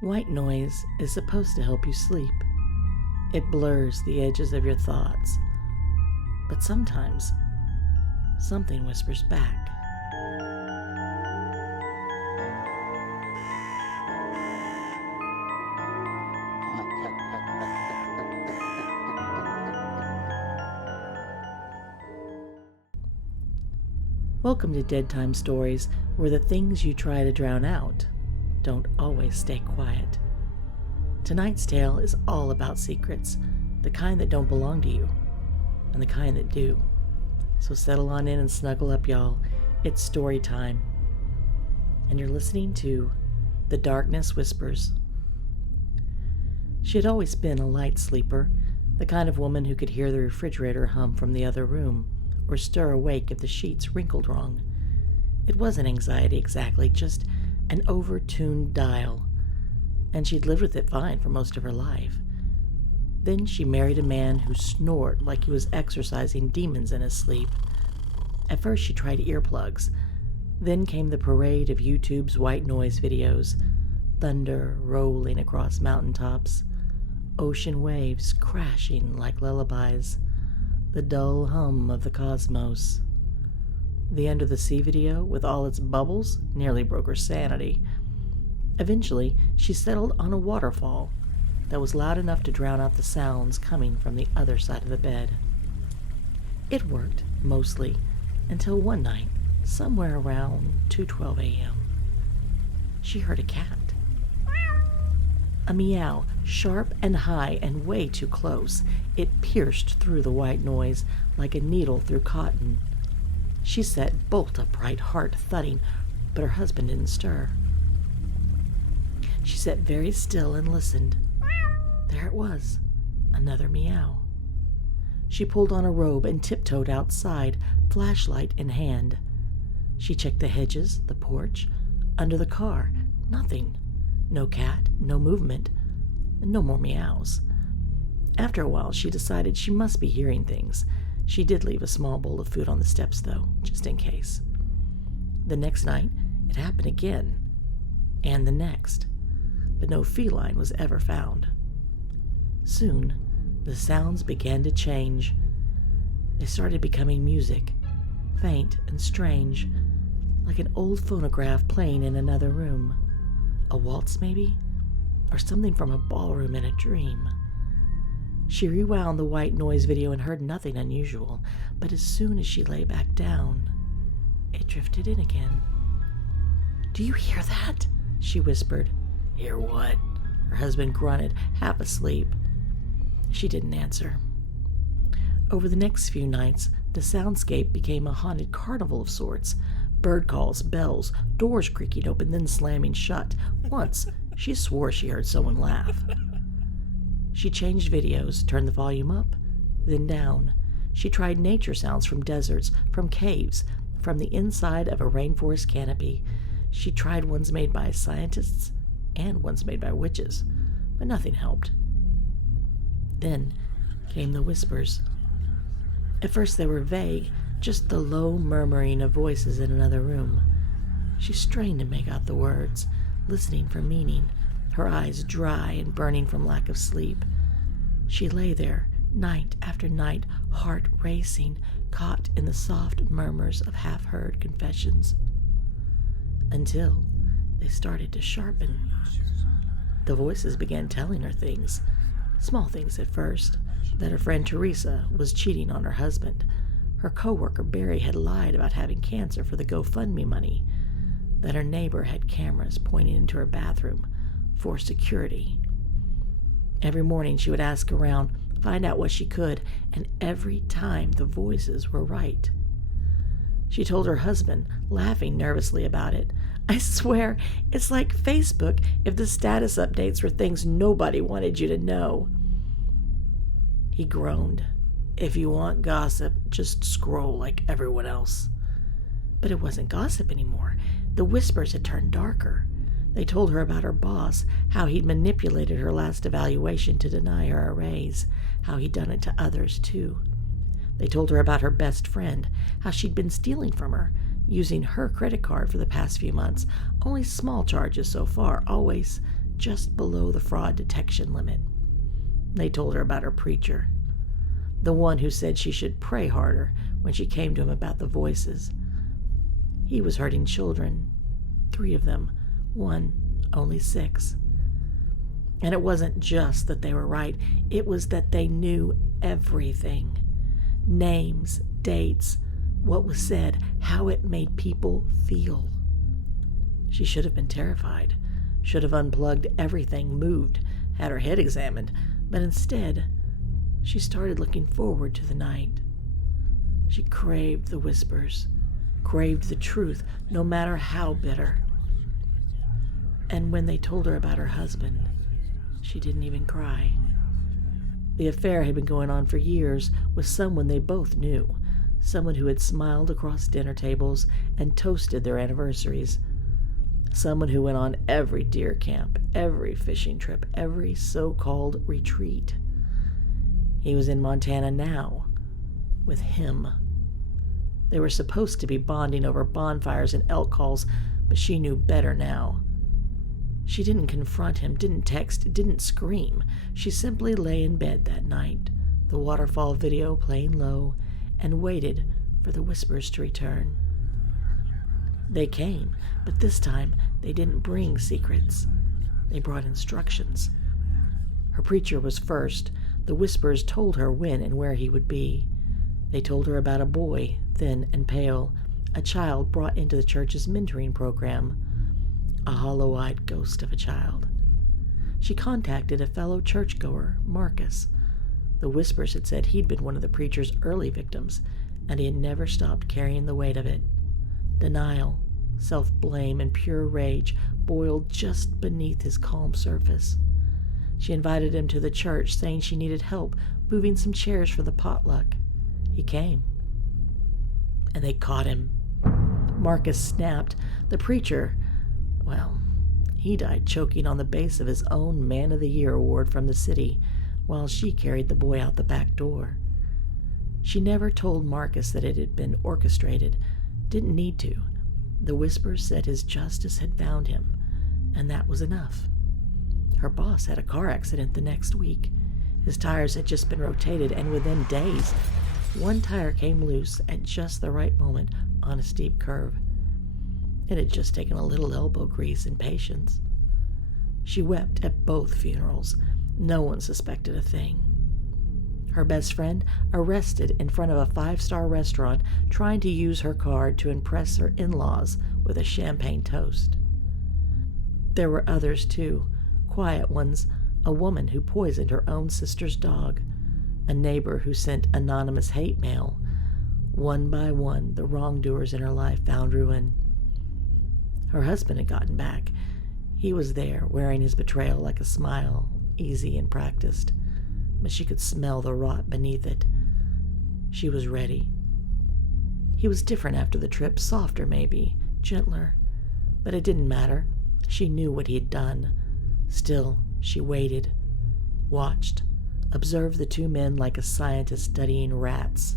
White noise is supposed to help you sleep. It blurs the edges of your thoughts. But sometimes, something whispers back. Welcome to Deadtime Stories, where the things you try to drown out don't always stay quiet. Tonight's tale is all about secrets, the kind that don't belong to you, and the kind that do. So settle on in and snuggle up, y'all. It's story time. And you're listening to The Darkness Whispers. She had always been a light sleeper, the kind of woman who could hear the refrigerator hum from the other room, or stir awake if the sheets wrinkled wrong. It wasn't anxiety exactly, just an over-tuned dial, and she'd lived with it fine for most of her life. Then she married a man who snored like he was exorcising demons in his sleep. At first she tried earplugs. Then came the parade of YouTube's white noise videos, thunder rolling across mountaintops, ocean waves crashing like lullabies, the dull hum of the cosmos. The Under the Sea video, with all its bubbles, nearly broke her sanity. Eventually, she settled on a waterfall that was loud enough to drown out the sounds coming from the other side of the bed. It worked, mostly, until one night, somewhere around 2:12 a.m., she heard a cat. A meow, sharp and high and way too close. It pierced through the white noise like a needle through cotton. She sat bolt upright, heart thudding, but her husband didn't stir. She sat very still and listened. There it was, another meow. She pulled on a robe and tiptoed outside, flashlight in hand. She checked the hedges, the porch, under the car. Nothing. No cat, no movement, no more meows. After a while, she decided she must be hearing things. She did leave a small bowl of food on the steps, though, just in case. The next night, it happened again, and the next, but no feline was ever found. Soon, the sounds began to change. They started becoming music, faint and strange, like an old phonograph playing in another room. A waltz, maybe? Or something from a ballroom in a dream. She rewound the white noise video and heard nothing unusual, but as soon as she lay back down, it drifted in again. "Do you hear that?" she whispered. "Hear what?" Her husband grunted, half asleep. She didn't answer. Over the next few nights, the soundscape became a haunted carnival of sorts. Bird calls, bells, doors creaking open, then slamming shut. Once, she swore she heard someone laugh. She changed videos, turned the volume up, then down. She tried nature sounds from deserts, from caves, from the inside of a rainforest canopy. She tried ones made by scientists and ones made by witches, but nothing helped. Then came the whispers. At first they were vague, just the low murmuring of voices in another room. She strained to make out the words, listening for meaning, her eyes dry and burning from lack of sleep. She lay there, night after night, heart racing, caught in the soft murmurs of half-heard confessions. Until they started to sharpen. The voices began telling her things, small things at first, that her friend Teresa was cheating on her husband. Her coworker Barry had lied about having cancer for the GoFundMe money, that her neighbor had cameras pointing into her bathroom for security. Every morning she would ask around, find out what she could, and every time the voices were right. She told her husband, laughing nervously about it, "I swear, it's like Facebook if the status updates were things nobody wanted you to know." He groaned. "If you want gossip, just scroll like everyone else." But it wasn't gossip anymore. The whispers had turned darker. They told her about her boss, how he'd manipulated her last evaluation to deny her a raise, how he'd done it to others too. They told her about her best friend, how she'd been stealing from her, using her credit card for the past few months. Only small charges so far, always just below the fraud detection limit. They told her about her preacher, the one who said she should pray harder when she came to him about the voices. He was hurting children, 3 of them, one only 6. And it wasn't just that they were right, it was that they knew everything. Names, dates, what was said, how it made people feel. She should have been terrified, should have unplugged everything, moved, had her head examined, but instead, she started looking forward to the night. She craved the whispers, craved the truth, no matter how bitter. And when they told her about her husband, she didn't even cry. The affair had been going on for years with someone they both knew, someone who had smiled across dinner tables and toasted their anniversaries, someone who went on every deer camp, every fishing trip, every so-called retreat. He was in Montana now, with him. They were supposed to be bonding over bonfires and elk calls, but she knew better now. She didn't confront him, didn't text, didn't scream. She simply lay in bed that night, the waterfall video playing low, and waited for the whispers to return. They came, but this time they didn't bring secrets. They brought instructions. Her preacher was first. The whispers told her when and where he would be. They told her about a boy, thin and pale, a child brought into the church's mentoring program, a hollow-eyed ghost of a child. She contacted a fellow churchgoer, Marcus. The whispers had said he'd been one of the preacher's early victims, and he had never stopped carrying the weight of it. Denial, self-blame, and pure rage boiled just beneath his calm surface. She invited him to the church, saying she needed help moving some chairs for the potluck. He came, and they caught him. Marcus snapped. The preacher, well, he died choking on the base of his own Man of the Year award from the city, while she carried the boy out the back door. She never told Marcus that it had been orchestrated. Didn't need to. The whispers said his justice had found him, and that was enough. Her boss had a car accident the next week. His tires had just been rotated, and within days, one tire came loose at just the right moment on a steep curve. It had just taken a little elbow grease and patience. She wept at both funerals. No one suspected a thing. Her best friend arrested in front of a 5-star restaurant trying to use her card to impress her in-laws with a champagne toast. There were others, too, quiet ones, a woman who poisoned her own sister's dog, a neighbor who sent anonymous hate mail. One by one, the wrongdoers in her life found ruin. Her husband had gotten back. He was there, wearing his betrayal like a smile, easy and practiced, but she could smell the rot beneath it. She was ready. He was different after the trip, softer maybe, gentler, but it didn't matter. She knew what he had done. Still, she waited, watched, observed the 2 men like a scientist studying rats.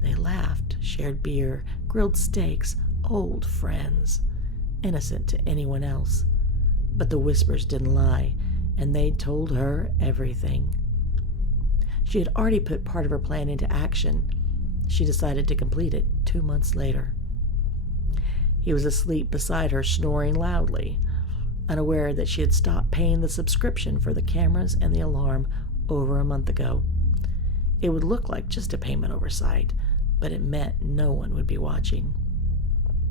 They laughed, shared beer, grilled steaks, old friends, innocent to anyone else. But the whispers didn't lie, and they'd told her everything. She had already put part of her plan into action. She decided to complete it 2 months later. He was asleep beside her, snoring loudly, unaware that she had stopped paying the subscription for the cameras and the alarm over a month ago. It would look like just a payment oversight, but it meant no one would be watching.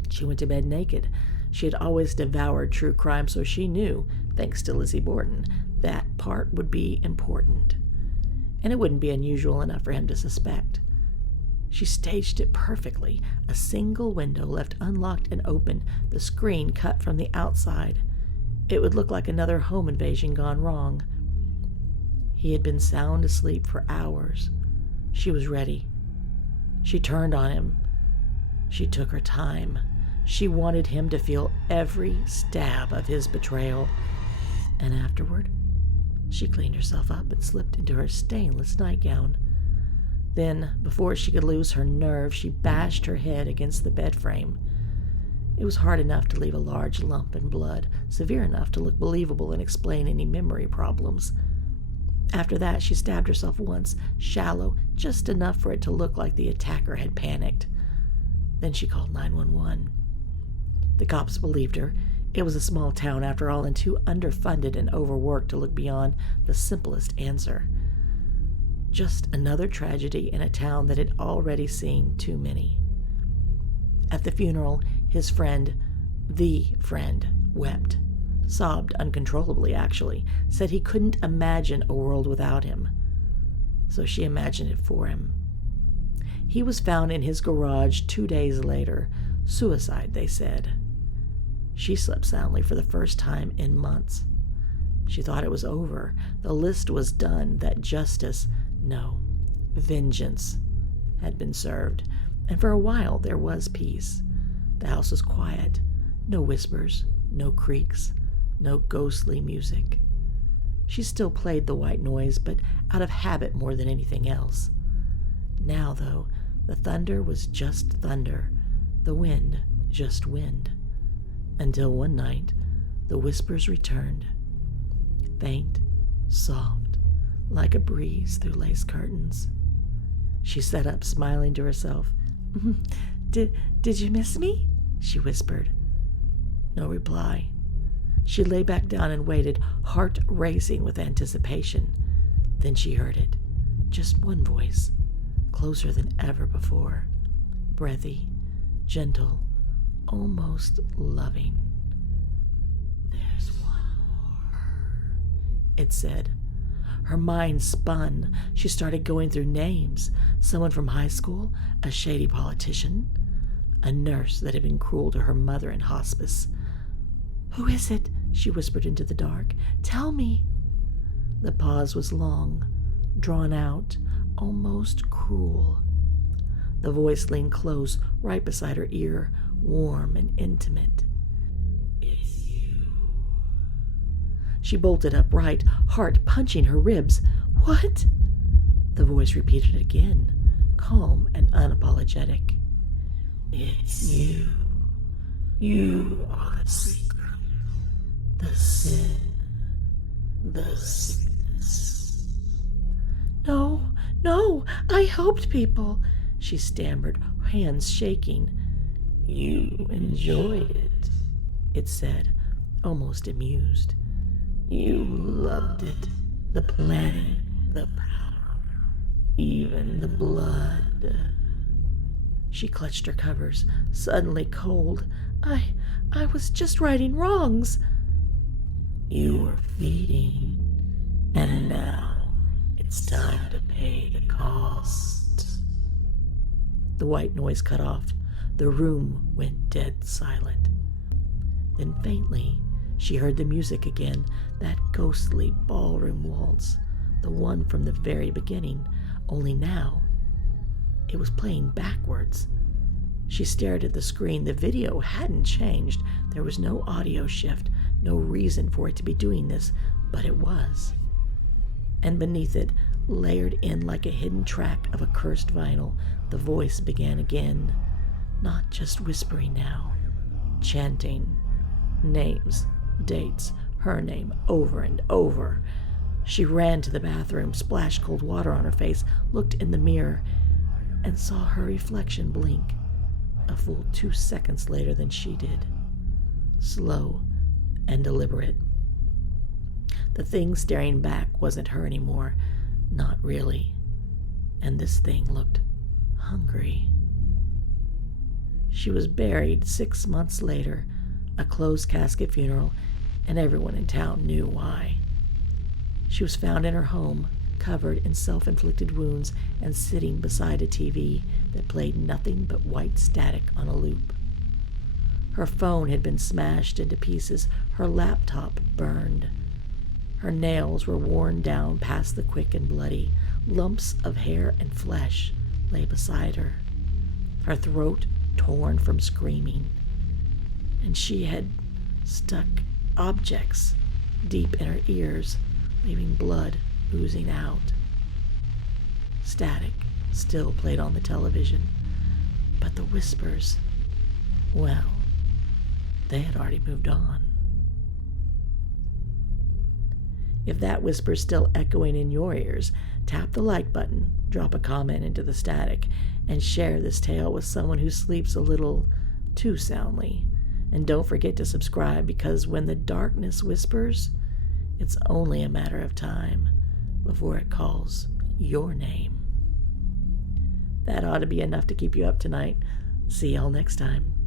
She went to bed naked. She had always devoured true crime, so she knew, thanks to Lizzie Borden, that part would be important. And it wouldn't be unusual enough for him to suspect. She staged it perfectly, a single window left unlocked and open, the screen cut from the outside. It would look like another home invasion gone wrong. He had been sound asleep for hours. She was ready. She turned on him. She took her time. She wanted him to feel every stab of his betrayal. And afterward, she cleaned herself up and slipped into her stainless nightgown. Then, before she could lose her nerve, she bashed her head against the bed frame. It was hard enough to leave a large lump in blood, severe enough to look believable and explain any memory problems. After that, she stabbed herself once, shallow, just enough for it to look like the attacker had panicked. Then she called 911. The cops believed her. It was a small town, after all, and too underfunded and overworked to look beyond the simplest answer. Just another tragedy in a town that had already seen too many. At the funeral, his friend, wept. Sobbed uncontrollably, actually. Said he couldn't imagine a world without him. So she imagined it for him. He was found in his garage 2 days later. Suicide, they said. She slept soundly for the first time in months. She thought it was over. The list was done, that justice, no, vengeance, had been served. And for a while there was peace. The house was quiet. No whispers, no creaks, no ghostly music. She still played the white noise, but out of habit more than anything else. Now, though, the thunder was just thunder, the wind just wind. Until one night, the whispers returned. Faint, soft, like a breeze through lace curtains. She sat up, smiling to herself. Did you miss me? She whispered. No reply. She lay back down and waited, heart racing with anticipation. Then she heard it. Just one voice, closer than ever before. Breathy, gentle, almost loving. There's one more, it said. Her mind spun. She started going through names. Someone from high school, a shady politician, a nurse that had been cruel to her mother in hospice. Who is it? She whispered into the dark. Tell me. The pause was long, drawn out, almost cruel. The voice leaned close, right beside her ear, warm and intimate. It's you. She bolted upright, heart punching her ribs. What? The voice repeated it again, calm and unapologetic. It's you. You are the secret, the sin, the sickness. No, I helped people, she stammered, hands shaking. You enjoyed it, it said, almost amused. You loved it, the planning, the power, even the blood. She clutched her covers, suddenly cold. I was just righting wrongs. You were feeding, and now it's time to pay the cost. The white noise cut off. The room went dead silent. Then faintly, she heard the music again, that ghostly ballroom waltz, the one from the very beginning, only now it was playing backwards. She stared at the screen. The video hadn't changed. There was no audio shift, no reason for it to be doing this, but it was. And beneath it, layered in like a hidden track of accursed vinyl, the voice began again, not just whispering now, chanting. Names, dates, her name over and over. She ran to the bathroom, splashed cold water on her face, looked in the mirror, and saw her reflection blink a full 2 seconds later than she did. Slow and deliberate. The thing staring back wasn't her anymore. Not really. And this thing looked hungry. She was buried 6 months later, a closed casket funeral, and everyone in town knew why. She was found in her home, covered in self-inflicted wounds and sitting beside a TV that played nothing but white static on a loop. Her phone had been smashed into pieces, her laptop burned. Her nails were worn down past the quick and bloody. Lumps of hair and flesh lay beside her, her throat torn from screaming. And she had stuck objects deep in her ears, leaving blood oozing out. Static still played on the television, but the whispers, well, they had already moved on. If that whisper's still echoing in your ears, tap the like button, drop a comment into the static, and share this tale with someone who sleeps a little too soundly. And don't forget to subscribe, because when the darkness whispers, it's only a matter of time before it calls your name. That ought to be enough to keep you up tonight. See y'all next time.